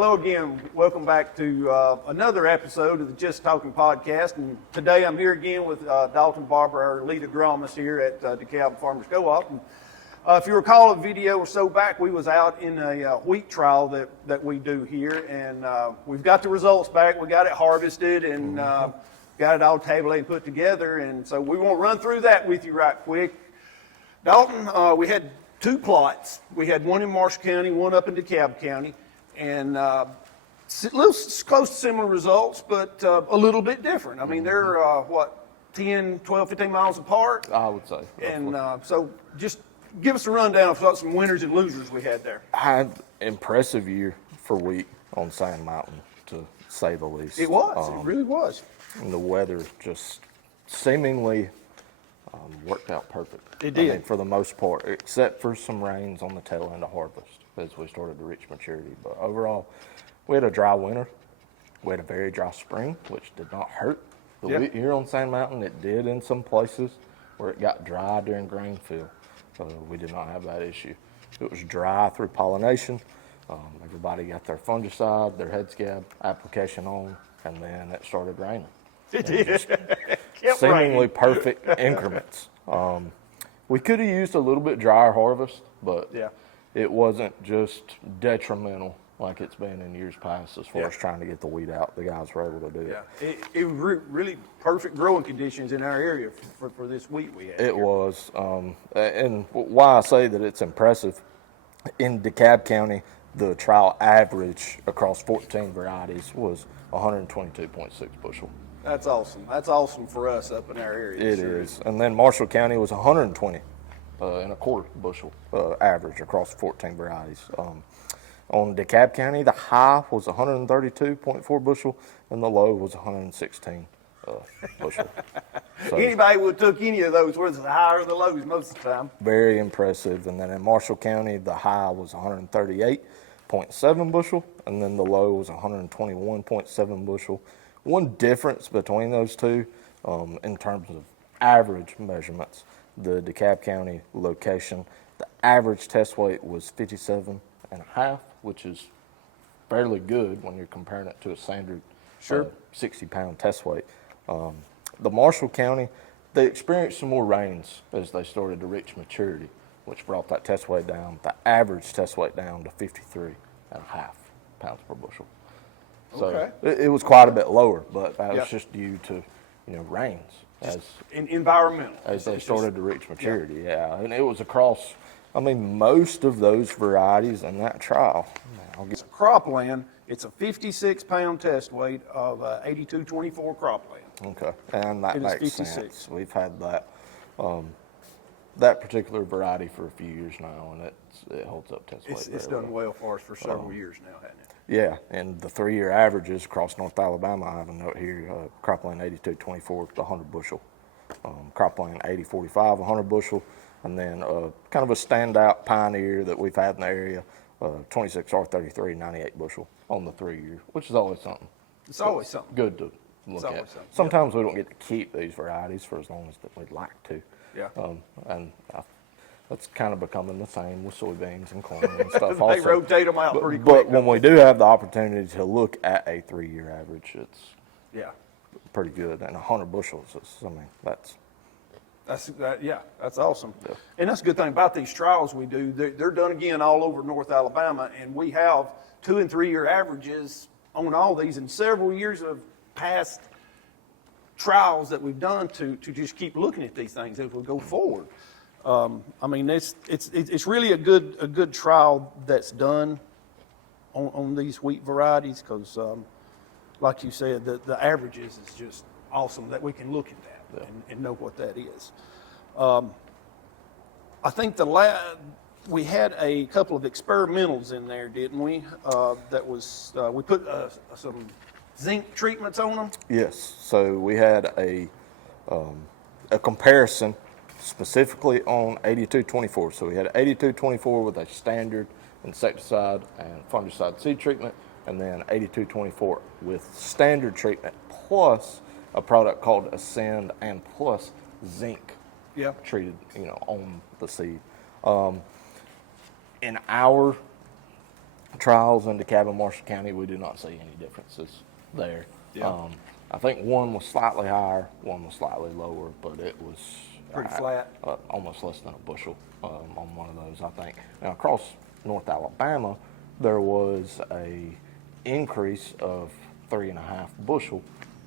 Hello again. Welcome back to another episode of the Just Talkin podcast. And today I'm here again with Dalton Barber, our lead agronomist here at DeKalb Farmers Co-op. And, if you recall a video or so back, we was out in a wheat trial that we do here, and we've got the results back. We got it harvested and got it all tabulated and put together. And so we want to run through that with you right quick. Dalton, we had two plots. We had one in Marshall County, one up in DeKalb County. And little close to similar results, but a little bit different. I mean, they're, 10, 12, 15 miles apart? I would say. And so just give us a rundown of some winners and losers we had there. I had an impressive year for wheat on Sand Mountain, to say the least. It was. It really was. And the weather just seemingly worked out perfect. It did. I mean, for the most part, except for some rains on the tail end of harvest as we started to reach maturity. But overall, we had a dry winter. We had a very dry spring, which did not hurt the wheat here on Sand Mountain. It did in some places where it got dry during grain fill. We did not have that issue. It was dry through pollination. Everybody got their fungicide, their head scab application on, and then it started raining. It did. Seemingly perfect increments. We could have used a little bit drier harvest, but it wasn't just detrimental like it's been in years past as far as trying to get the wheat out. The guys were able to do it. It was really perfect growing conditions in our area for this wheat we had. It was. And why I say that it's impressive, in DeKalb County, the trial average across 14 varieties was 122.6 bushel. That's awesome. That's awesome for us up in our area. It is. And then Marshall County was 120 and a quarter bushel average across 14 varieties. On DeKalb County, the high was 132.4 bushel and the low was 116 bushel. So, anybody would have took any of those, whether it's the high or the lows most of the time. Very impressive. And then in Marshall County, the high was 138.7 bushel and then the low was 121.7 bushel. One difference between those two in terms of average measurements, the DeKalb County location, the average test weight was 57.5, which is fairly good when you're comparing it to a standard 60-pound test weight. The Marshall County, they experienced some more rains as they started to reach maturity, which brought that test weight down, the average test weight down to 53.5 pounds per bushel. So it was quite a bit lower, but that was just due to, rains environmental as they started to reach maturity. And it was across. I mean, most of those varieties in that trial. It's cropland. It's a 56-pound test weight of 8224 cropland. Okay, and that makes sense. We've had that particular variety for a few years now, and it holds up test weight. It's done well for us for several years now, hasn't it? Yeah, and the 3-year averages across North Alabama, I have a note here, cropland 8224 to 100 bushel, cropland 8045, 100 bushel, and then kind of a standout pioneer that we've had in the area, 26R33, 98 bushel on the 3-year, which is always something. It's always something. Good to look at. Something. Sometimes we don't get to keep these varieties for as long as that we'd like to. Yeah. And that's kind of becoming the same with soybeans and corn and stuff also. They rotate them out pretty quick. But when we do have the opportunity to look at a 3-year average, it's pretty good. And 100 bushels, that's awesome. Yeah. And that's a good thing about these trials we do. They're done again all over North Alabama, and we have 2- and 3-year averages on all these and several years of past trials that we've done to just keep looking at these things as we go forward. I mean, it's really a good trial that's done on these wheat varieties because, like you said, the averages is just awesome that we can look at that and know what that is. I think we had a couple of experimentals in there, didn't we? That was we put some zinc treatments on them. Yes. So we had a comparison specifically on 8224. So we had 8224 with a standard insecticide and fungicide seed treatment, and then 8224 with standard treatment plus a product called Ascend and plus zinc treated, on the seed. In our trials in DeKalb and Marshall County, we did not see any differences there. Yeah. I think one was slightly higher, one was slightly lower, but it was Pretty flat. almost less than a bushel on one of those, I think. Now, across North Alabama, there was a increase of 3.5 bushel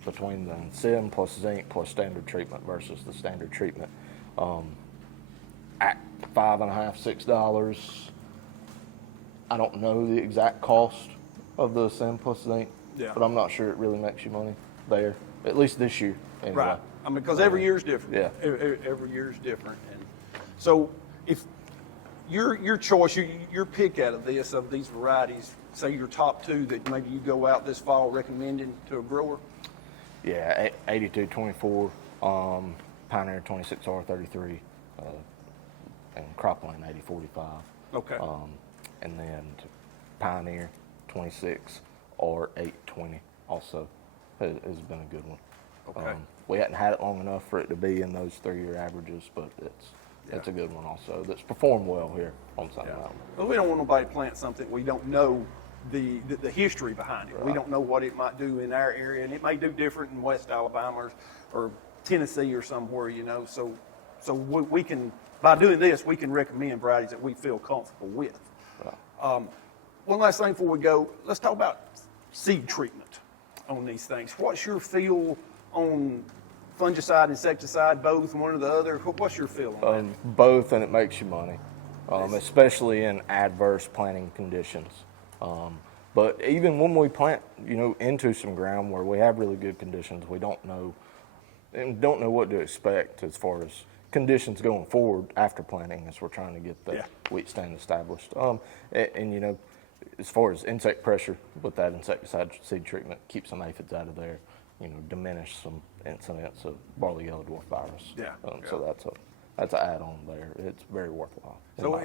between the SIM plus zinc plus standard treatment versus the standard treatment. At $5.50, $6. I don't know the exact cost of the SIM plus zinc, Yeah. but I'm not sure it really makes you money there, at least this year. Anyway. Right. I mean, because every year's different. Yeah. Every year's different. And so if your choice, your pick out of these varieties, say your top two that maybe you go out this fall recommending to a grower? Yeah, 8224, Pioneer 26R33, and Cropland 8045. Okay. And then Pioneer 26R820 also has been a good one. Okay. We hadn't had it long enough for it to be in those 3-year averages, but it's a good one also that's performed well here on Southern Alabama. Well, we don't want nobody to plant something we don't know the history behind it. Right. We don't know what it might do in our area, and it may do different in West Alabama or Tennessee or somewhere, you know. So we can, by doing this, we can recommend varieties that we feel comfortable with. Right. One last thing before we go, let's talk about seed treatment on these things. What's your feel on fungicide, insecticide, both, one or the other? What's your feel on that? Both, and it makes you money, especially in adverse planting conditions. But even when we plant, into some ground where we have really good conditions, we don't know what to expect as far as conditions going forward after planting, as we're trying to get the wheat stand established. And as far as insect pressure with that insecticide seed treatment, keep some aphids out of there, diminish some incidence of barley yellow dwarf virus. So that's an add-on there. It's very worthwhile. So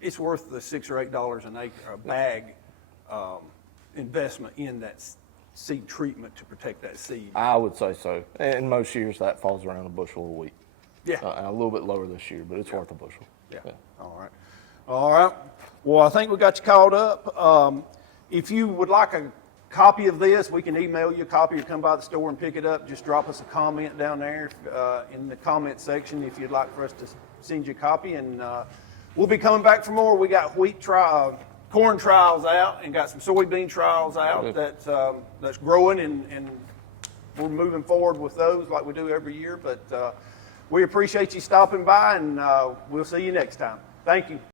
it's worth the $6 or $8 an acre, a bag investment in that seed treatment to protect that seed. I would say so. In most years, that falls around a bushel a week. Yeah. A little bit lower this year, but it's worth a bushel. Yeah. All right. Well, I think we got you caught up. If you would like a copy of this, we can email you a copy or come by the store and pick it up. Just drop us a comment down there in the comment section if you'd like for us to send you a copy. And we'll be coming back for more. We got corn trials out and got some soybean trials out that's growing, and we're moving forward with those like we do every year. But we appreciate you stopping by, and we'll see you next time. Thank you.